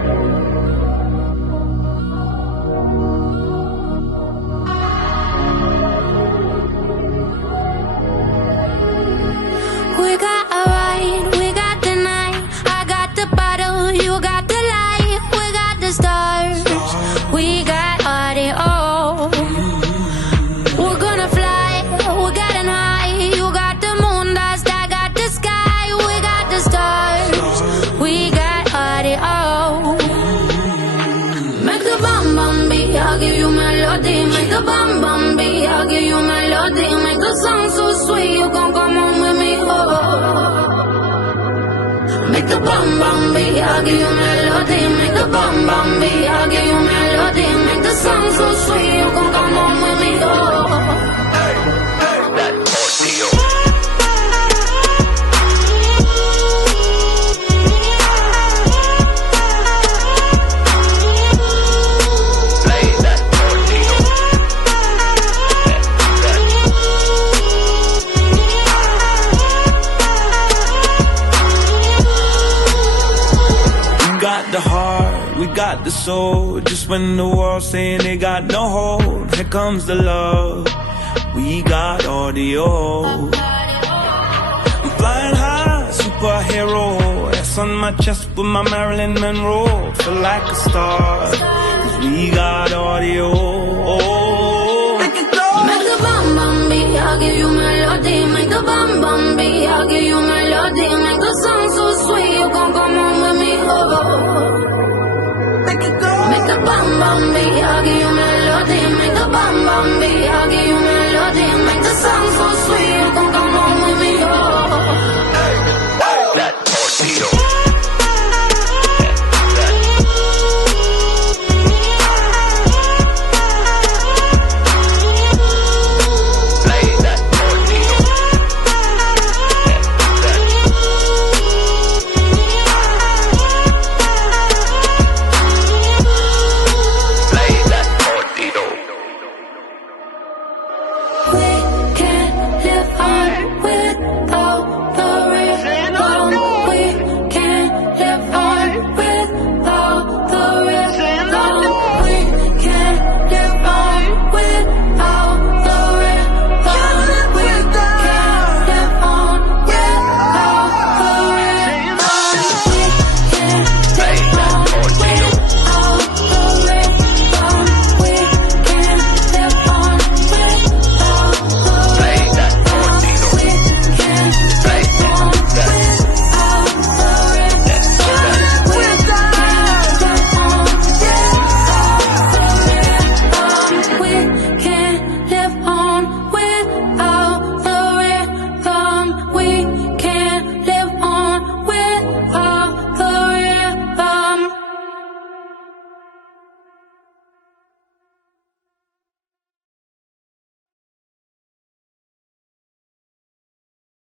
We got a ride, we got the night. I got the bottle, you got the light. We got the stars, we got audio. We're gonna fly, we're getting high. You got the moon dust, I got the sky. We got the stars, we got audio. Make the bum bum beat, I'll give you melody. Make the bum bum beat, I'll give you melody. Make the song so sweet, you gon' come home with me. Make the bum bum beat, I'll give you melody. Make the bum bum beat, I'll give you melody. Make the song so sweet, you gon' come home with me. That ordeal. Play that ordeal. We got the heart, we got the soul. Just when the world's saying they got no hold, here comes the love. We got audio. I'm flying high, superhero. That's on my chest with my Marilyn Monroe. Feel like a star, 'cause we got audio. Make it go. Make the bum bum beat, I'll give you melody. Make the bum bum beat, I'll give you melody. Make the song so sweet, you gon' come home with me. Make it go. Make the bum bum beat, I'll give you melody. Make the bum bum beat, I'll give you melody. Make the song so sweet, you gon' come home with me. That ordeal.